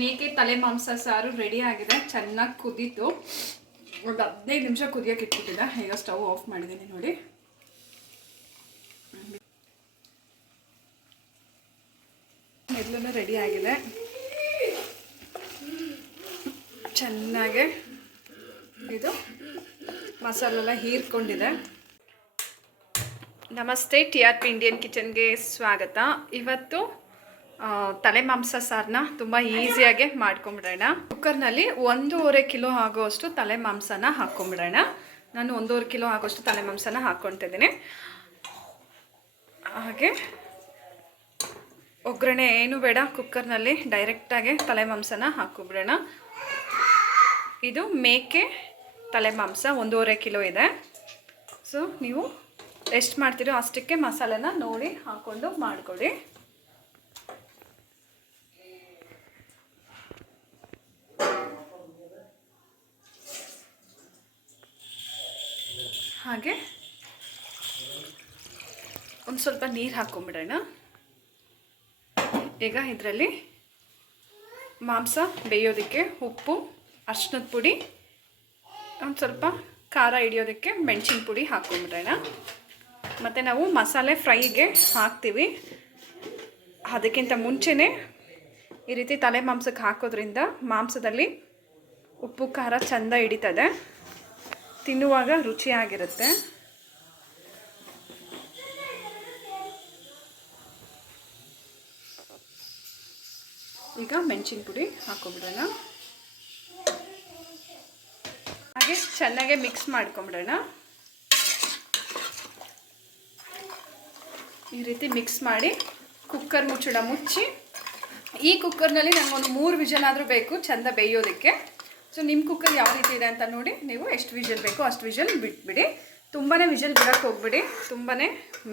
ಮೇಕೆ ತಲೆ ಮಾಂಸ ಸಾರು ರೆಡಿ ಆಗಿದೆ, ಚೆನ್ನಾಗಿ ಕುದೀತು. ಒಂದು ಹದಿನೈದು ನಿಮಿಷ ಕುದಿಯೋಕೆ ಇಟ್ಬಿಟ್ಟಿದೆ ಈಗ ಸ್ಟವ್ ಆಫ್ ಮಾಡಿದ್ದೀನಿ ನೋಡಿ. ಎಲ್ಲೂ ರೆಡಿ ಆಗಿದೆ. ಚೆನ್ನಾಗೆ ಇದು ಮಸಾಲೆಲ್ಲ ಹೀರ್ಕೊಂಡಿದೆ. ನಮಸ್ತೆ, ಟಿ ಆರ್ ಪಿ ಇಂಡಿಯನ್ ಕಿಚನ್ಗೆ ಸ್ವಾಗತ. ಇವತ್ತು ತಲೆ ಮಾಂಸ ಸಾರನ್ನ ತುಂಬ ಈಸಿಯಾಗಿ ಮಾಡ್ಕೊಂಬಿಡೋಣ. ಕುಕ್ಕರ್ನಲ್ಲಿ ಒಂದೂವರೆ ಕಿಲೋ ಆಗೋಷ್ಟು ತಲೆ ಮಾಂಸನ ಹಾಕ್ಕೊಂಬಿಡೋಣ ನಾನು ಒಂದೂವರೆ ಕಿಲೋ ಆಗೋಷ್ಟು ತಲೆ ಮಾಂಸನ ಹಾಕ್ಕೊತಿದ್ದೀನಿ ಹಾಗೆ ಒಗ್ಗರಣೆ ಏನು ಬೇಡ, ಕುಕ್ಕರ್ನಲ್ಲಿ ಡೈರೆಕ್ಟಾಗಿ ತಲೆ ಮಾಂಸನ ಹಾಕ್ಕೊಬಿಡೋಣ ಇದು ಮೇಕೆ ತಲೆ ಮಾಂಸ ಒಂದೂವರೆ ಕಿಲೋ ಇದೆ. ಸೊ, ನೀವು ಎಷ್ಟು ಮಾಡ್ತೀರೋ ಅಷ್ಟಕ್ಕೆ ಮಸಾಲೆನ ನೋಡಿ ಹಾಕ್ಕೊಂಡು ಮಾಡಿಕೊಡಿ. ಹಾಗೆ ಒಂದು ಸ್ವಲ್ಪ ನೀರು ಹಾಕ್ಕೊಂಬಿಡೋಣ ಈಗ ಇದರಲ್ಲಿ ಮಾಂಸ ಬೇಯೋದಕ್ಕೆ ಉಪ್ಪು ಅರ್ಶಿನದ ಪುಡಿ, ಒಂದು ಸ್ವಲ್ಪ ಖಾರ ಹಿಡಿಯೋದಕ್ಕೆ ಮೆಣಸಿನ ಪುಡಿ ಹಾಕ್ಕೊಂಬಿಡೋಣ ಮತ್ತು ನಾವು ಮಸಾಲೆ ಫ್ರೈಗೆ ಹಾಕ್ತೀವಿ. ಅದಕ್ಕಿಂತ ಮುಂಚೆನೇ ಈ ರೀತಿ ತಲೆ ಮಾಂಸಕ್ಕೆ ಹಾಕೋದ್ರಿಂದ ಮಾಂಸದಲ್ಲಿ ಉಪ್ಪು, ಖಾರ ಚೆಂದ ಹಿಡಿತದೆ. ತಿನ್ನುವಾಗ ರುಚಿಯಾಗಿರುತ್ತೆ. ಈಗ ಮೆಣಸಿನ ಪುಡಿ ಹಾಕೊಂಬಿಡೋಣ. ಹಾಗೆ ಚೆನ್ನಾಗೆ ಮಿಕ್ಸ್ ಮಾಡ್ಕೊಂಬಿಡೋಣ. ಈ ರೀತಿ ಮಿಕ್ಸ್ ಮಾಡಿ ಕುಕ್ಕರ್ ಮುಚ್ಚಳ ಮುಚ್ಚಿ, ಈ ಕುಕ್ಕರ್ನಲ್ಲಿ ನನಗೊಂದು ಮೂರು ವಿಜಲ್ ಆದರೂ ಬೇಕು, ಚೆಂದ ಬೇಯೋದಕ್ಕೆ. ಸೊ ನಿಮ್ಮ ಕುಕ್ಕರ್ ಯಾವ ರೀತಿ ಇದೆ ಅಂತ ನೋಡಿ, ನೀವು ಎಷ್ಟು ವಿಜಲ್ ಬೇಕೋ ಅಷ್ಟು ವಿಜಲ್ ಬಿಟ್ಬಿಡಿ ತುಂಬಾ ವಿಜಲ್ ಬಿಡೋಕ್ಕೆ ಹೋಗ್ಬಿಡಿ. ತುಂಬಾ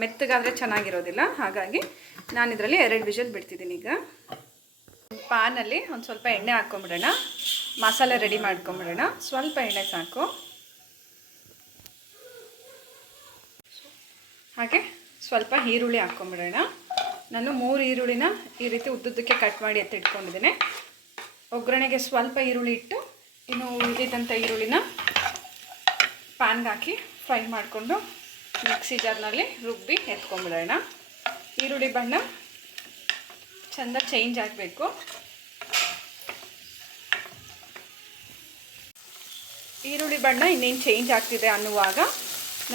ಮೆತ್ತಗಾದರೆ ಚೆನ್ನಾಗಿರೋದಿಲ್ಲ. ಹಾಗಾಗಿ ನಾನು ಇದರಲ್ಲಿ ಎರಡು ವಿಜಲ್ ಬಿಡ್ತಿದ್ದೀನಿ ಈಗ. ಪಾನಲ್ಲಿ ಒಂದು ಸ್ವಲ್ಪ ಎಣ್ಣೆ ಹಾಕ್ಕೊಂಬಿಡೋಣ ಮಸಾಲೆ ರೆಡಿ ಮಾಡ್ಕೊಂಬಿಡೋಣ. ಸ್ವಲ್ಪ ಎಣ್ಣೆ ಸಾಕು. ಹಾಗೆ ಸ್ವಲ್ಪ ಈರುಳ್ಳಿ ಹಾಕ್ಕೊಂಬಿಡೋಣ ನಾನು ಮೂರು ಈರುಳ್ಳಿನ ಈ ರೀತಿ ಉದ್ದುದ್ದಕ್ಕೆ ಕಟ್ ಮಾಡಿ ಎತ್ತಿಟ್ಕೊಂಡಿದ್ದೀನಿ. ಒಗ್ಗರಣೆಗೆ ಸ್ವಲ್ಪ ಈರುಳ್ಳಿ ಇಟ್ಟು ಇನ್ನು ಉಳಿದಿದ್ದಂಥ ಈರುಳ್ಳಿನ ಪ್ಯಾನ್ಗೆ ಹಾಕಿ ಫ್ರೈ ಮಾಡಿಕೊಂಡು ಮಿಕ್ಸಿ ಜಾರ್ನಲ್ಲಿ ರುಬ್ಬಿ ಎತ್ಕೊಂಬಿಡೋಣ. ಈರುಳ್ಳಿ ಬಣ್ಣ ಚೆಂದ ಚೇಂಜ್ ಆಗಬೇಕು. ಈರುಳ್ಳಿ ಬಣ್ಣ ಇನ್ನೇನು ಚೇಂಜ್ ಆಗ್ತಿದೆ ಅನ್ನುವಾಗ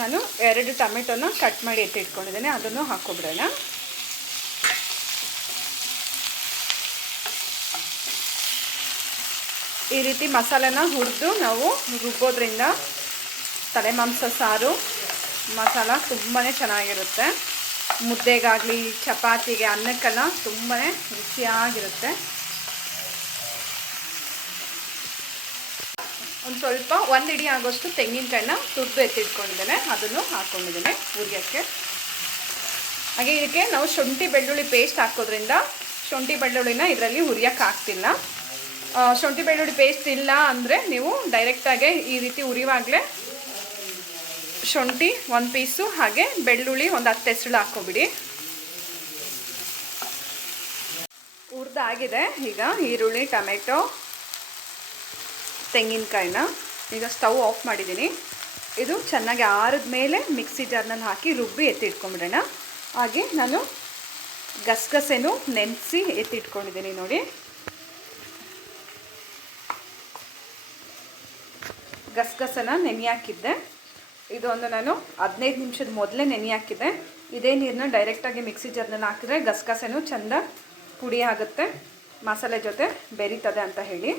ನಾನು ಎರಡು ಟೊಮೆಟೊನ ಕಟ್ ಮಾಡಿ ಎತ್ತಿಟ್ಕೊಂಡಿದ್ದೇನೆ, ಅದನ್ನು ಹಾಕ್ಕೊಬಿಡೋಣ. ಈ ರೀತಿ ಮಸಾಲೆನ ಹುರಿದು ನಾವು ರುಬ್ಬೋದ್ರಿಂದ ತಲೆ ಮಾಂಸ ಸಾರು ಮಸಾಲ ತುಂಬಾ ಚೆನ್ನಾಗಿರುತ್ತೆ. ಮುದ್ದೆಗಾಗಲಿ ಚಪಾತಿಗೆ ಅನ್ನಕ್ಕೆಲ್ಲ ತುಂಬಾ ರುಚಿಯಾಗಿರುತ್ತೆ. ಒಂದು ಸ್ವಲ್ಪ ಒಂದು ಇಡಿ ಆಗೋಷ್ಟು ತೆಂಗಿನಕಾಯಿನ ತುರಿದು ಎತ್ತಿಟ್ಕೊಂಡಿದ್ದೇನೆ. ಅದನ್ನು ಹಾಕ್ಕೊಂಡಿದ್ದೇನೆ ಹುರಿಯೋಕ್ಕೆ ಹಾಗೆ ಇದಕ್ಕೆ ನಾವು ಶುಂಠಿ ಬೆಳ್ಳುಳ್ಳಿ ಪೇಸ್ಟ್ ಹಾಕೋದ್ರಿಂದ ಶುಂಠಿ ಬೆಳ್ಳುಳ್ಳಿನ ಇದರಲ್ಲಿ ಹುರಿಯೋಕ್ಕೆ ಆಗ್ತಿಲ್ಲ. ಆ, ಶುಂಠಿ ಬೆಳ್ಳುಳ್ಳಿ ಪೇಸ್ಟ್ ಇಲ್ಲ ಅಂದರೆ ನೀವು ಡೈರೆಕ್ಟಾಗೆ ಈ ರೀತಿ ಉರಿವಾಗಲೇ ಶುಂಠಿ ಒಂದು ಪೀಸು ಹಾಗೆ ಬೆಳ್ಳುಳ್ಳಿ ಒಂದು ಹತ್ತು ಹೆಸಳು ಹಾಕ್ಕೊಬಿಡಿ. ಹುರಿದಾಗಿದೆ. ಈಗ ಈರುಳ್ಳಿ, ಟೊಮೆಟೊ, ತೆಂಗಿನಕಾಯಿನ ಈಗ ಸ್ಟವ್ ಆಫ್ ಮಾಡಿದ್ದೀನಿ. ಇದು ಚೆನ್ನಾಗಿ ಆರಿದ ಮೇಲೆ ಮಿಕ್ಸಿ ಜಾರ್ನಲ್ಲಿ ಹಾಕಿ ರುಬ್ಬಿ ಎತ್ತಿಟ್ಕೊಂಬಿಡೋಣ ಹಾಗೆ ನಾನು ಗಸಗಸೆನೂ ನೆನೆಸಿ ಎತ್ತಿಟ್ಕೊಂಡಿದ್ದೀನಿ ನೋಡಿ. ಗಸಗಸನ ನೆನೆ ಹಾಕಿದ್ದೆ ಇದೊಂದು ನಾನು ಹದಿನೈದು ನಿಮಿಷದ ಮೊದಲೇ ನೆನೆ ಹಾಕಿದ್ದೆ ಇದೇ ನೀರನ್ನ ಡೈರೆಕ್ಟಾಗಿ ಮಿಕ್ಸಿ ಜಾರ್ನಲ್ಲಿ ಹಾಕಿದ್ರೆ ಗಸಗಸೆನೂ ಚೆಂದ ಪುಡಿ ಆಗುತ್ತೆ. ಮಸಾಲೆ ಜೊತೆ ಬೆರೀತದೆ ಅಂತ ಹೇಳಿ.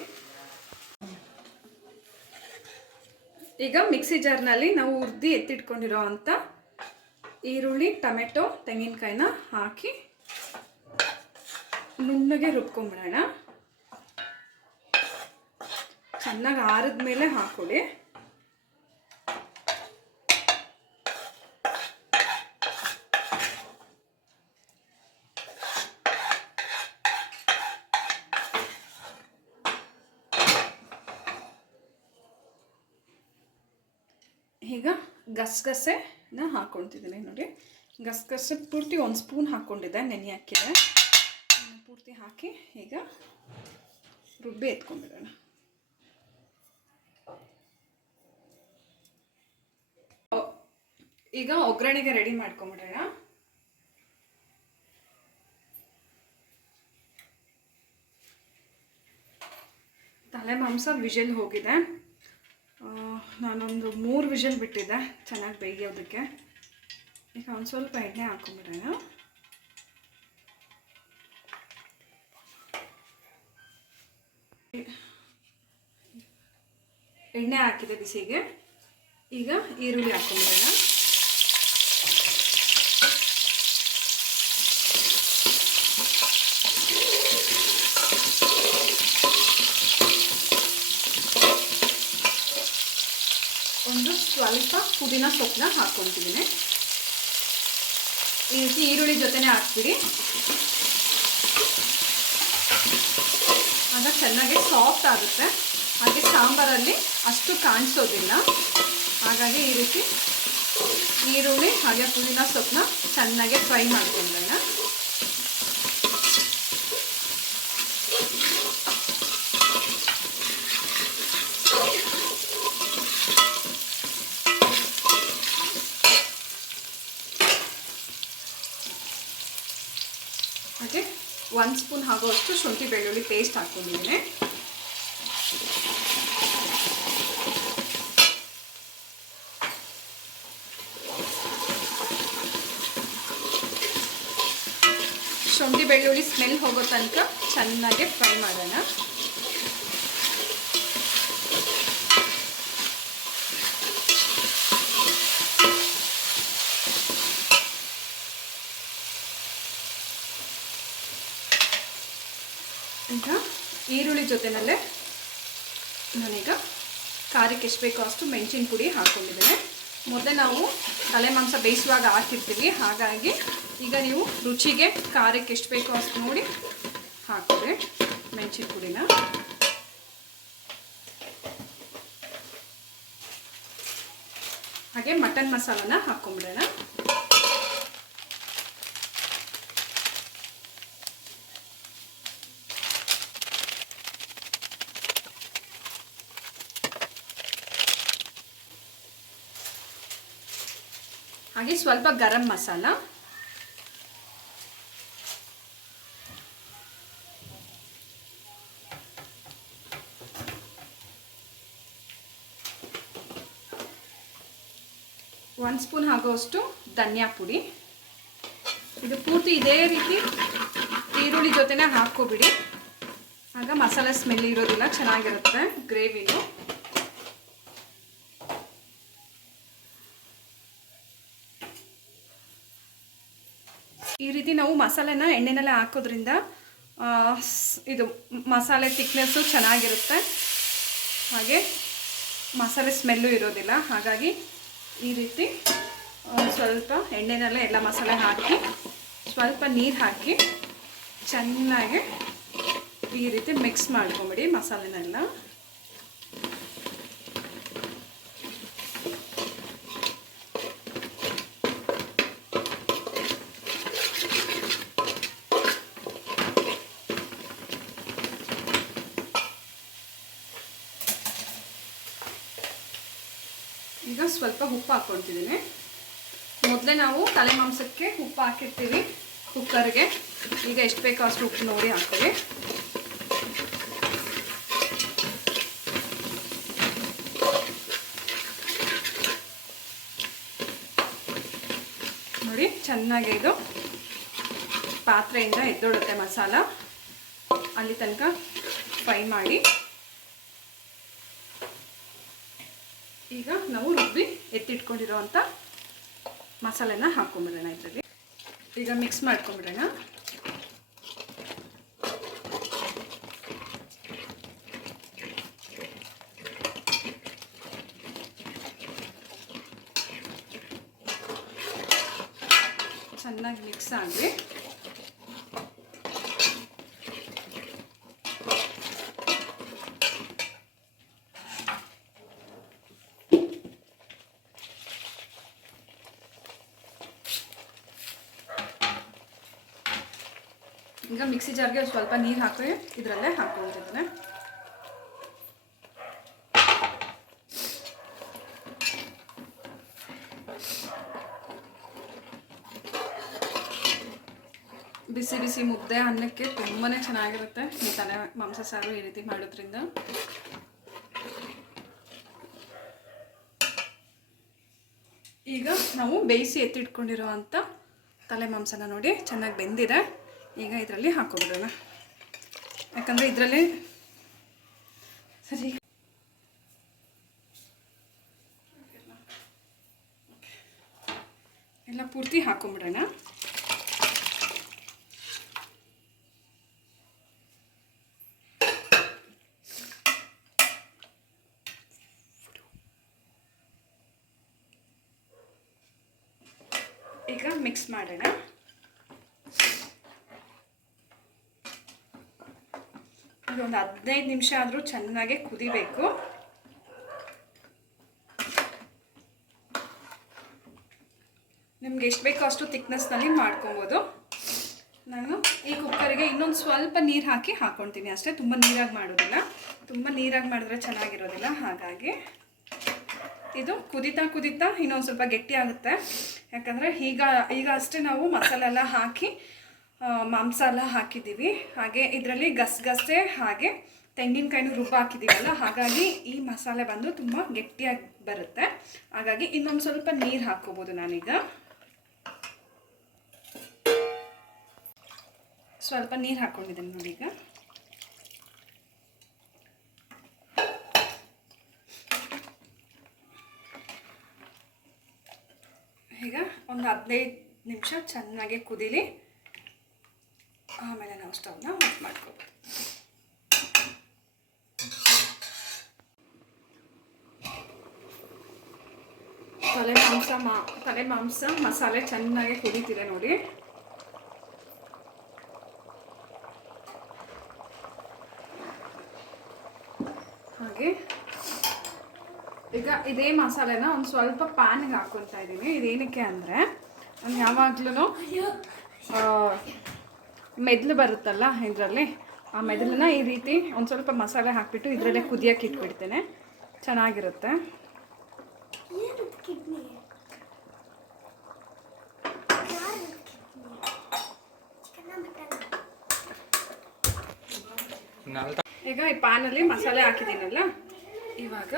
ಈಗ ಮಿಕ್ಸಿ ಜಾರ್ನಲ್ಲಿ ನಾವು ಉರ್ದಿ ಎತ್ತಿಟ್ಕೊಂಡಿರೋ ಅಂಥ ಈರುಳ್ಳಿ, ಟೊಮೆಟೊ, ತೆಂಗಿನಕಾಯಿನ ಹಾಕಿ ನುಣ್ಣಗೆ ರುಬ್ಕೊಂಬಿಡೋಣ. ಚೆನ್ನಾಗಿ ಆರಿದ ಮೇಲೆ ಹಾಕೊಳ್ಳಿ. ಈಗ ಗಸಗಸೆನ ಹಾಕ್ಕೊಳ್ತಿದ್ದೀನಿ ನೋಡಿ. ಗಸಗಸೆ ಪೂರ್ತಿ ಒಂದು ಸ್ಪೂನ್ ಹಾಕ್ಕೊಂಡಿದ್ದೆ ನೆನೆ ಹಾಕಿದೆ. ಪೂರ್ತಿ ಹಾಕಿ ಈಗ ರುಬ್ಬಿ ಎತ್ಕೊಂಡ್ಬಿಡೋಣ. ಈಗ ಒಗ್ಗರಣೆಗೆ ರೆಡಿ ಮಾಡ್ಕೊಂಬಿಡೋಣ. ತಲೆ ಮಾಂಸ ವಿಷಲ್ ಹೋಗಿದೆ. ನಾನೊಂದು ಮೂರು ವಿಷಲ್ ಬಿಟ್ಟಿದ್ದೆ, ಚೆನ್ನಾಗಿ ಬೇಯೋದಕ್ಕೆ ಈಗ ಒಂದು ಸ್ವಲ್ಪ ಎಣ್ಣೆ ಹಾಕೊಂಬಿಡೋಣ. ಎಣ್ಣೆ ಹಾಕಿದೆ ಬಿಸಿಗೆ. ಈಗ ಈರುಳ್ಳಿ ಹಾಕೊಂಬಿಡೋಣ ಒಂದು ಸ್ವಲ್ಪ ಪುದೀನ ಸೊಪ್ಪನ್ನ ಹಾಕ್ಕೊತಿದ್ದೀನಿ. ಈ ರೀತಿ ಈರುಳ್ಳಿ ಜೊತೆನೇ ಹಾಕ್ತೀರಿ. ಆಗ ಚೆನ್ನಾಗಿ ಸಾಫ್ಟ್ ಆಗುತ್ತೆ. ಹಾಗೆ ಸಾಂಬಾರಲ್ಲಿ ಅಷ್ಟು ಕಾಣಿಸೋದಿಲ್ಲ. ಹಾಗಾಗಿ ಈ ರೀತಿ ಈರುಳ್ಳಿ ಹಾಗೆ ಪುದೀನ ಸೊಪ್ಪನ್ನ ಚೆನ್ನಾಗಿ ಫ್ರೈ ಮಾಡ್ಕೊಂಡೋಣ ಹಾಗೆ ಒಂದು ಸ್ಪೂನ್ ಆಗುವಷ್ಟು ಶುಂಠಿ ಬೆಳ್ಳುಳ್ಳಿ ಪೇಸ್ಟ್ ಹಾಕ್ಕೊಂಡಿದ್ದೀನಿ ಶುಂಠಿ ಬೆಳ್ಳುಳ್ಳಿ ಸ್ಮೆಲ್ ಹೋಗೋ ತನಕ ಚೆನ್ನಾಗಿ ಫ್ರೈ ಮಾಡೋಣ ಈಗ ಈರುಳ್ಳಿ ಜೊತೆನಲ್ಲೇ ನಾನೀಗ ಖಾರಕ್ಕೆ ಎಷ್ಟು ಬೇಕೋ ಅಷ್ಟು ಮೆಣಸಿನ ಪುಡಿ ಹಾಕ್ಕೊಂಡಿದ್ದೇನೆ ಮೊದಲೇ ನಾವು ತಲೆ ಮಾಂಸ ಬೇಯಿಸುವಾಗ ಹಾಕಿರ್ತೀವಿ. ಹಾಗಾಗಿ ಈಗ ನೀವು ರುಚಿಗೆ ಖಾರಕ್ಕೆ ಎಷ್ಟು ಬೇಕೋ ಅಷ್ಟು ನೋಡಿ ಹಾಕಿದ್ರೆ ಮೆಣಸಿನ ಪುಡಿನ. ಹಾಗೆ ಮಟನ್ ಮಸಾಲನ ಹಾಕ್ಕೊಂಬಿಡೋಣ ಹಾಗೆ ಸ್ವಲ್ಪ ಗರಂ ಮಸಾಲ. ಒಂದು ಸ್ಪೂನ್ ಆಗೋಷ್ಟು ಧನಿಯಾ ಪುಡಿ. ಇದು ಪೂರ್ತಿ ಇದೇ ರೀತಿ ಈರುಳ್ಳಿ ಜೊತೆನೇ ಹಾಕೋಬಿಡಿ ಆಗ ಮಸಾಲೆ ಸ್ಮೆಲ್ ಇರೋದಿಲ್ಲ, ಚೆನ್ನಾಗಿರುತ್ತೆ ಗ್ರೇವಿನು. ಈ ರೀತಿ ನಾವು ಮಸಾಲೆನ ಎಣ್ಣೆನಲ್ಲೇ ಹಾಕೋದ್ರಿಂದ ಇದು ಮಸಾಲೆ ತಿಕ್ನೆಸ್ಸು ಚೆನ್ನಾಗಿರುತ್ತೆ. ಹಾಗೆ ಮಸಾಲೆ ಸ್ಮೆಲ್ಲು ಇರೋದಿಲ್ಲ. ಹಾಗಾಗಿ ಈ ರೀತಿ ಸ್ವಲ್ಪ ಎಣ್ಣೆನಲ್ಲೇ ಎಲ್ಲ ಮಸಾಲೆ ಹಾಕಿ, ಸ್ವಲ್ಪ ನೀರು ಹಾಕಿ ಚೆನ್ನಾಗಿ ಈ ರೀತಿ ಮಿಕ್ಸ್ ಮಾಡ್ಕೊಂಬಿಡಿ ಮಸಾಲೆನೆಲ್ಲ ಈಗ ಸ್ವಲ್ಪ ಉಪ್ಪು ಹಾಕ್ಕೊಳ್ತಿದ್ದೀನಿ ಮೊದಲೇ ನಾವು ತಲೆ ಮಾಂಸಕ್ಕೆ ಉಪ್ಪು ಹಾಕಿರ್ತೀವಿ ಕುಕ್ಕರ್ಗೆ. ಈಗ ಎಷ್ಟು ಬೇಕೋ ಅಷ್ಟು ಉಪ್ಪು ನೋಡಿ ಹಾಕ್ತೀವಿ. ನೋಡಿ, ಚೆನ್ನಾಗಿ ಇದು ಪಾತ್ರೆಯಿಂದ ಎದ್ದೊಡುತ್ತೆ ಮಸಾಲ. ಅಲ್ಲಿ ತನಕ ಫ್ರೈ ಮಾಡಿ ಈಗ ನಾವು ಎತ್ತಿಟ್ಕೊಂಡಿರೋವಂಥ ಮಸಾಲೆನ ಹಾಕ್ಕೊಂಬಿಡೋಣ ಇದರಲ್ಲಿ. ಈಗ ಮಿಕ್ಸ್ ಮಾಡ್ಕೊಂಬಿಡೋಣ. ಚೆನ್ನಾಗಿ ಮಿಕ್ಸ್ ಆಗಲಿ ಈಗ ಮಿಕ್ಸಿ ಜಾರ್ಗೆ ಸ್ವಲ್ಪ ನೀರು ಹಾಕಿ ಇದರಲ್ಲೇ ಹಾಕೊಂಡಿದ್ದೇನೆ ಬಿಸಿ ಬಿಸಿ ಮುದ್ದೆ ಅನ್ನಕ್ಕೆ ತುಂಬಾ ಚೆನ್ನಾಗಿರುತ್ತೆ. ಈ ತಲೆ ಮಾಂಸ ಸಾರು ಈ ರೀತಿ ಮಾಡೋದ್ರಿಂದ. ಈಗ ನಾವು ಬೇಯಿಸಿ ಎತ್ತಿಟ್ಕೊಂಡಿರೋ ಅಂಥ ತಲೆ ಮಾಂಸನ ನೋಡಿ ಚೆನ್ನಾಗಿ ಬೆಂದಿದೆ. ಈಗ ಇದರಲ್ಲಿ ಹಾಕೋಬಿಡೋಣ. ಯಾಕಂದರೆ ಇದರಲ್ಲಿ ಸರಿ. ಎಲ್ಲ ಪೂರ್ತಿ ಹಾಕೊಂಬಿಡೋಣ. ಈಗ ಮಿಕ್ಸ್ ಮಾಡೋಣ. ಇದೊಂದು ಹದಿನೈದು ನಿಮಿಷ ಆದರೂ ಚೆನ್ನಾಗಿ ಕುದಿಬೇಕು. ನಿಮ್ಗೆ ಎಷ್ಟು ಬೇಕೋ ಅಷ್ಟು ತಿಕ್ನೆಸ್ನಲ್ಲಿ ಮಾಡ್ಕೊಬೋದು. ನಾನು ಈ ಕುಕ್ಕರ್ಗೆ ಇನ್ನೊಂದು ಸ್ವಲ್ಪ ನೀರು ಹಾಕಿ ಹಾಕ್ಕೊಳ್ತೀನಿ ಅಷ್ಟೇ, ತುಂಬ ನೀರಾಗಿ ಮಾಡೋದಿಲ್ಲ. ತುಂಬ ನೀರಾಗಿ ಮಾಡಿದ್ರೆ ಚೆನ್ನಾಗಿರೋದಿಲ್ಲ, ಹಾಗಾಗಿ ಇದು ಕುದಿತಾ ಕುದಿತಾ ಇನ್ನೊಂದು ಸ್ವಲ್ಪ ಗಟ್ಟಿ ಆಗುತ್ತೆ. ಯಾಕಂದರೆ ಈಗ ಈಗ ಅಷ್ಟೇ ನಾವು ಮಸಾಲೆ ಎಲ್ಲ ಹಾಕಿ ಮಾಂಸ ಎಲ್ಲ ಹಾಕಿದ್ದೀವಿ. ಹಾಗೆ ಇದರಲ್ಲಿ ಗಸಗಸೆ, ಹಾಗೆ ತೆಂಗಿನಕಾಯಿನೂ ರುಬ್ಬ ಹಾಕಿದ್ದೀವಲ್ಲ, ಹಾಗಾಗಿ ಈ ಮಸಾಲೆ ಬಂದು ತುಂಬ ಗಟ್ಟಿಯಾಗಿ ಬರುತ್ತೆ. ಹಾಗಾಗಿ ಇನ್ನೊಂದು ಸ್ವಲ್ಪ ನೀರು ಹಾಕ್ಕೋಬೋದು ನಾನೀಗ. ಸ್ವಲ್ಪ ನೀರು ಹಾಕ್ಕೊಂಡಿದ್ದೀನಿ ನೋಡೀಗ. ಈಗ ಒಂದು ಹದಿನೈದು ನಿಮಿಷ ಚೆನ್ನಾಗಿ ಕುದೀಲಿ. ಆಮೇಲೆ ನಾವು ಸ್ಟವ್ನ ಆಫ್ ಮಾಡ್ಕೋಬೋದು. ತಲೆ ಮಾಂಸ ಮಾ, ತಲೆ ಮಾಂಸ ಮಸಾಲೆ ಚೆನ್ನಾಗಿ ಕುದೀತಿದೆ ನೋಡಿ. ಹಾಗೆ. ಈಗ ಇದೇ ಮಸಾಲೆನ ಒಂದು ಸ್ವಲ್ಪ ಪ್ಯಾನ್ಗೆ ಹಾಕ್ಕೊತಾ ಇದ್ದೀನಿ. ಇದೇನಕ್ಕೆ ಅಂದರೆ, ನಾನು ಯಾವಾಗ್ಲೂ ಮೆದ್ಲು ಬರುತ್ತಲ್ಲ ಇದರಲ್ಲಿ ಆ ಮೆದಲನ್ನ ಈ ರೀತಿ ಒಂದು ಸ್ವಲ್ಪ ಮಸಾಲೆ ಹಾಕಿಬಿಟ್ಟು ಇದರಲ್ಲೇ ಕುದಿಯೋಕೆ ಇಟ್ಬಿಡ್ತೇನೆ. ಚೆನ್ನಾಗಿರುತ್ತೆ. ಈಗ ಈ ಪಾನಲ್ಲಿ ಮಸಾಲೆ ಹಾಕಿದ್ದೀನಲ್ಲ ಇವಾಗ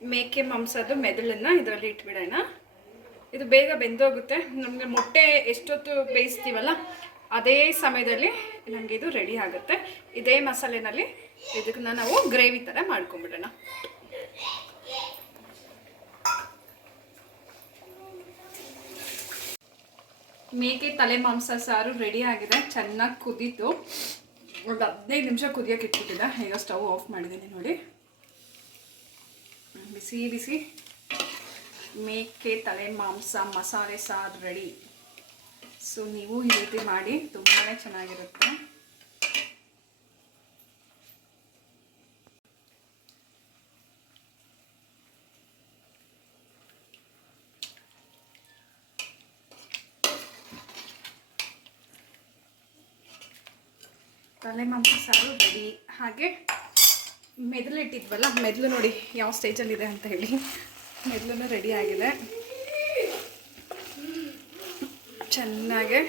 ಮೇಕೆ ಮಾಂಸದ ಮೆದುಳನ್ನು ಇದರಲ್ಲಿ ಇಟ್ಬಿಡೋಣ. ಇದು ಬೇಗ ಬೆಂದೋಗುತ್ತೆ. ನಮಗೆ ಮೊಟ್ಟೆ ಎಷ್ಟೊತ್ತು ಬೇಯಿಸ್ತೀವಲ್ಲ, ಅದೇ ಸಮಯದಲ್ಲಿ ನಮಗೆ ಇದು ರೆಡಿ ಆಗುತ್ತೆ. ಇದೇ ಮಸಾಲೆನಲ್ಲಿ ಇದಕ್ಕನ್ನ ನಾವು ಗ್ರೇವಿ ಥರ ಮಾಡ್ಕೊಂಬಿಡೋಣ ಮೇಕೆ ತಲೆ ಮಾಂಸ ಸಾರು ರೆಡಿ ಆಗಿದೆ, ಚೆನ್ನಾಗಿ ಕುದೀತು. ಒಂದು ಹದಿನೈದು ನಿಮಿಷ ಕುದಿಯೋಕೆ ಇಟ್ಬಿಟ್ಟಿದೆ ಈಗ ಸ್ಟವ್ ಆಫ್ ಮಾಡಿದ್ದೀನಿ ನೋಡಿ. ಬಿಸಿ ಬಿಸಿ. ಮೇಕೆ ತಲೆ ಮಾಂಸ ಮಸಾಲೆ ಸಾರು ರೆಡಿ. ಸೊ ನೀವು ಈ ರೀತಿ ಮಾಡಿ ತುಂಬಾ ಚೆನ್ನಾಗಿರುತ್ತೆ. ತಲೆ ಮಾಂಸ ಸಾರು ರೆಡಿ. ಹಾಗೆ ಮೆದುಳು ಇಟ್ಟಿದ್ವಲ್ಲ ಮೆದುಳು ನೋಡಿ ಯಾವ ಸ್ಟೇಜಲ್ಲಿದೆ ಅಂತ ಹೇಳಿ. ಮೆದುಳು ರೆಡಿ ಆಗಿದೆ. ಚೆನ್ನಾಗೆ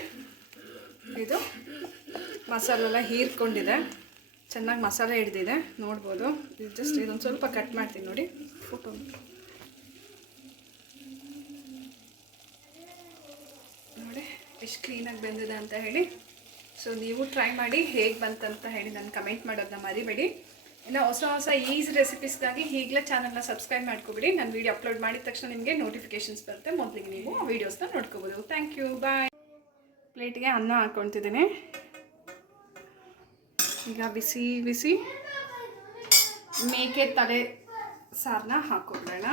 ಇದು ಮಸಾಲೆಲ್ಲ ಹೀರ್ಕೊಂಡಿದೆ. ಚೆನ್ನಾಗಿ ಮಸಾಲೆ ಹಿಡ್ದಿದೆ. ನೋಡ್ಬೋದು. ಇದು ಜಸ್ಟ್ ಇದೊಂದು ಸ್ವಲ್ಪ ಕಟ್ ಮಾಡ್ತೀನಿ ನೋಡಿ. ಫೋಟೋ ನೋಡಿ, ಎಷ್ಟು ಕ್ಲೀನಾಗಿ ಬಂದಿದೆ ಅಂತ ಹೇಳಿ. ಸೊ ನೀವು ಟ್ರೈ ಮಾಡಿ ಹೇಗೆ ಬಂತಂತ ಹೇಳಿ ನಾನು ಕಮೆಂಟ್ ಮಾಡೋದನ್ನ ಮರಿಬೇಡಿ. ಇನ್ನು ಹೊಸ ಹೊಸ ಈಸಿ ರೆಸಿಪೀಸ್ಗಾಗಿ ಈಗಲೇ ಚಾನಲ್ನ ಸಬ್ಸ್ಕ್ರೈಬ್ ಮಾಡ್ಕೊಬಿಡಿ. ನಾನು ವೀಡಿಯೋ ಅಪ್ಲೋಡ್ ಮಾಡಿದ ತಕ್ಷಣ ನಿಮಗೆ ನೋಟಿಫಿಕೇಶನ್ಸ್ ಬರುತ್ತೆ. ಮೊದಲಿಗೆ ನೀವು ವೀಡಿಯೋಸ್ನ ನೋಡ್ಕೋಬೋದು. ಥ್ಯಾಂಕ್ ಯು ಬಾಯ್ ಪ್ಲೇಟಿಗೆ ಅನ್ನ ಹಾಕ್ಕೊತಿದ್ದೀನಿ ಈಗ ಬಿಸಿ ಬಿಸಿ ಮೇಕೆ ತಲೆ ಸಾರನ್ನ ಹಾಕ್ಕೊಬಿಡೋಣ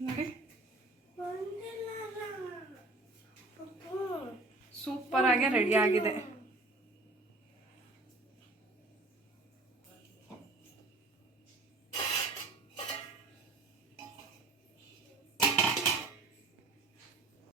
ನೋಡಿ ಸೂಪರ್ ಆಗಿ ರೆಡಿ ಆಗಿದೆ.